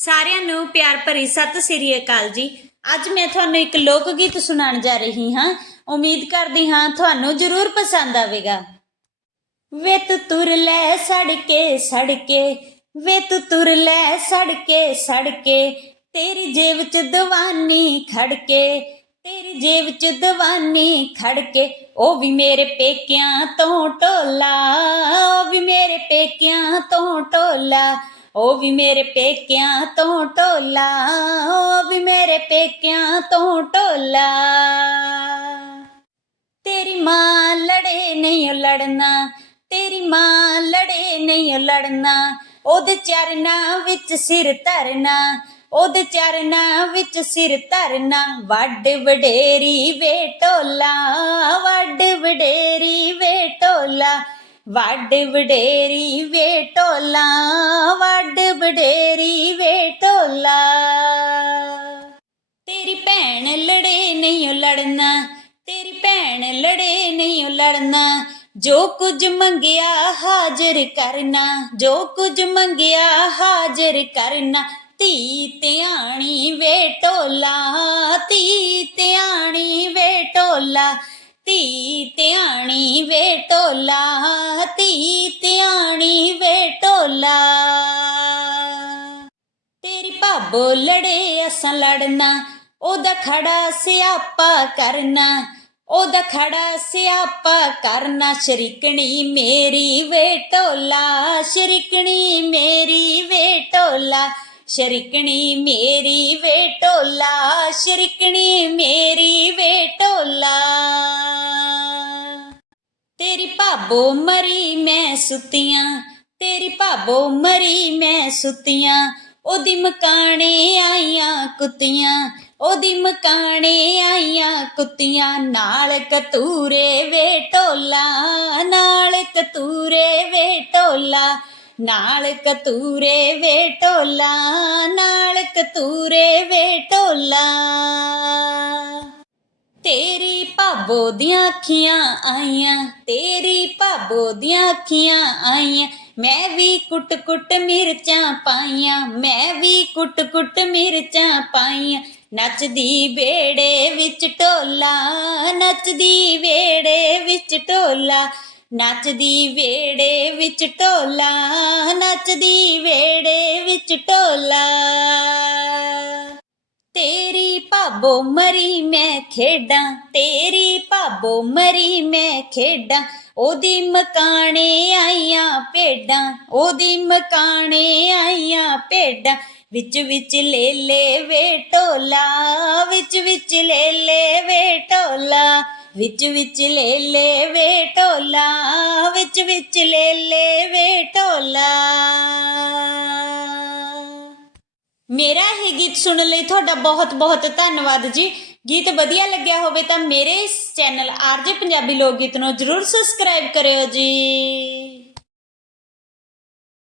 ਸਾਰਿਆਂ ਨੂੰ ਪਿਆਰ ਭਰੀ ਸਤਿ ਸ੍ਰੀ ਅਕਾਲ ਜੀ। ਅੱਜ ਮੈਂ ਤੁਹਾਨੂੰ ਇੱਕ ਲੋਕ ਗੀਤ ਸੁਣਾਉਣ ਜਾ ਰਹੀ ਹਾਂ। ਉਮੀਦ ਕਰਦੀ ਹਾਂ ਤੁਹਾਨੂੰ ਜ਼ਰੂਰ ਪਸੰਦ ਆਵੇਗਾ। ਵੇ ਤੂੰ ਤੁਰ ਲੈ ਸੜਕੇ ਸੜਕੇ। ਵੇ ਤੂੰ ਤੁਰ ਲੈ ਸੜਕੇ ਸੜਕੇ। ਤੇਰੀ ਜੇਬ ਚ ਦਵਾਨੀ ਖੜਕੇ। ਤੇਰੀ ਜੇਬ ਚ ਦਵਾਨੀ ਖੜਕੇ। ਉਹ ਵੀ ਮੇਰੇ ਪੇਕਿਆਂ ਤੋਂ ਟੋਲਾ, ਉਹ ਵੀ ਮੇਰੇ ਪੇਕਿਆਂ ਤੋਂ ਟੋਲਾ। ਉਹ ਵੀ ਮੇਰੇ ਪੇਕਿਆਂ ਤੋਂ ਟੋਲਾ ਉਹ ਵੀ ਮੇਰੇ ਪੇਕਿਆਂ ਤੋਂ ਟੋਲਾ। ਤੇਰੀ ਮਾਂ ਲੜੇ ਨਹੀਂ ਲੜਨਾ, ਤੇਰੀ ਮਾਂ ਲੜੇ ਨਹੀਂ ਲੜਨਾ। ਉਹਦੇ ਚਰਨਾਂ ਵਿੱਚ ਸਿਰ ਧਰਨਾ ਉਹਦੇ ਚਰਨਾਂ ਵਿੱਚ ਸਿਰ ਧਰਨਾ। ਵੱਡ ਵਡੇਰੀ ਵੇ ਟੋਲਾ, ਵੱਡ ਵਡੇਰੀ ਵੇ ਟੋਲਾ। ਵੱਡ ਵਡੇਰੀ ਵੇ ਟੋਲਾ ਵਡੇਰੀ ਵੇ ਟੋਲਾ। ਤੇਰੀ ਭੈਣ ਲੜੇ ਨਹੀਂ ਓ ਲੜਨਾ, ਤੇਰੀ ਭੈਣ ਲੜੇ ਨਹੀਂ ਓ ਲੜਨਾ। ਜੋ ਕੁਝ ਮੰਗਿਆ ਹਾਜ਼ਰ ਕਰਨਾ, ਜੋ ਕੁਝ ਮੰਗਿਆ ਹਾਜ਼ਰ ਕਰਨਾ। ਧੀ ਧਿਆਣੀ ਵੇ ਟੋਲਾ, ਧੀ ਧਿਆਣੀ ਵੇ ਟੋਲਾ, ਧੀ ਧਿਆਣੀ ਵੇ ਟੋਲਾ, ਧੀ ਧਿਆਣੀ ਵੇ ਟੋਲਾ। ਤੇਰੀ ਲੜੇ ਅਸਾਂ ਲੜਨਾ, ਉਹਦਾ ਖੜਾ ਸਿਆਪਾ ਕਰਨਾ, ਉਹਦਾ ਖੜਾ ਸਿਆਪਾ ਕਰਨਾ, ਸ਼ਰੀਕਣੀ ਮੇਰੀ ਵੇ ਟੋਲਾ ਸ਼ਰੀਕਣੀ ਮੇਰੀ ਵੇ ਟੋਲਾ ਸ਼ਰੀਕਣੀ ਮੇਰੀ ਵੇ ਟੋਲਾ ਸ਼ਰੀਕਣੀ ਮੇਰੀ ਵੇ ਤੇਰੀ ਭਾਬੋ ਮਰੀ ਮੈਂ ਸੁੱਤੀਆਂ, ਤੇਰੀ ਭਾਬੋ ਮਰੀ ਮੈਂ ਸੁੱਤੀਆਂ ਉਹਦੀ ਮਕਾਣੇ ਆਈਆਂ ਕੁੱਤੀਆਂ, ਉਹਦੀ ਮਕਾਣੇ ਆਈਆਂ ਕੁੱਤੀਆਂ, ਨਾਲ ਕਤੂਰੇ ਵੇ ਟੋਲਾ ਨਾਲ ਕਤੂਰੇ ਵੇ ਟੋਲਾ ਨਾਲ ਕਤੂਰੇ ਵੇ ਟੋਲਾ ਨਾਲ ਕਤੂਰੇ ਵੇ ਟੋਲਾ ਤੇਰੀ ਭਾਬੋ ਦੀਆਂ ਅੱਖੀਆਂ ਆਈਆਂ, ਤੇਰੀ ਭਾਬੋ ਦੀਆਂ ਅੱਖੀਆਂ ਆਈਆਂ ਮੈਂ ਵੀ ਕੁੱਟ ਕੁੱਟ ਮਿਰਚਾਂ ਪਾਈਆਂ, ਮੈਂ ਵੀ ਕੁੱਟ ਕੁੱਟ ਮਿਰਚਾਂ ਪਾਈਆਂ। ਨੱਚਦੀ ਵੇੜੇ ਵਿੱਚ ਢੋਲਾ, ਨੱਚਦੀ ਵੇੜੇ ਵਿੱਚ ਢੋਲਾ, ਨੱਚਦੀ ਵੇੜੇ ਵਿੱਚ ਢੋਲਾ, ਨੱਚਦੀ ਵੇੜੇ ਵਿੱਚ ਢੋਲਾ। ਤੇਰੀ ਭਾਬੋ ਮਰੀ ਮੈਂ ਖੇਡਾਂ, ਤੇਰੀ ਭਾਬੋ ਮਰੀ ਮੈਂ ਖੇਡਾਂ ਉਹਦੀ ਮਕਾਣੇ ਆਈਆਂ ਭੇਡਾਂ, ਉਹਦੀ ਮਕਾਣੇ ਆਈਆਂ ਭੇਡਾਂ। ਵਿੱਚ ਵਿੱਚ ਲੈ ਲੈ ਵੇ ਟੋਲਾ ਵਿੱਚ ਵਿੱਚ ਲੈ ਲੈ ਵੇ ਟੋਲਾ ਵਿੱਚ ਵਿੱਚ ਲੈ ਲੈ ਵੇ ਟੋਲਾ ਵਿੱਚ ਵਿੱਚ ਲੈ ਲੈ ਵੇ ਟੋਲਾ ਮੇਰਾ ਇਹ ਗੀਤ ਸੁਣਨ ਲਈ ਤੁਹਾਡਾ ਬਹੁਤ ਬਹੁਤ ਧੰਨਵਾਦ ਜੀ। ਗੀਤ ਵਧੀਆ ਲੱਗਿਆ ਹੋਵੇ ਤਾਂ ਮੇਰੇ ਇਸ ਚੈਨਲ ਆਰਜੇ ਪੰਜਾਬੀ ਲੋਕ ਗੀਤ ਨੂੰ ਜਰੂਰ ਸਬਸਕ੍ਰਾਈਬ ਕਰਿਓ ਜੀ।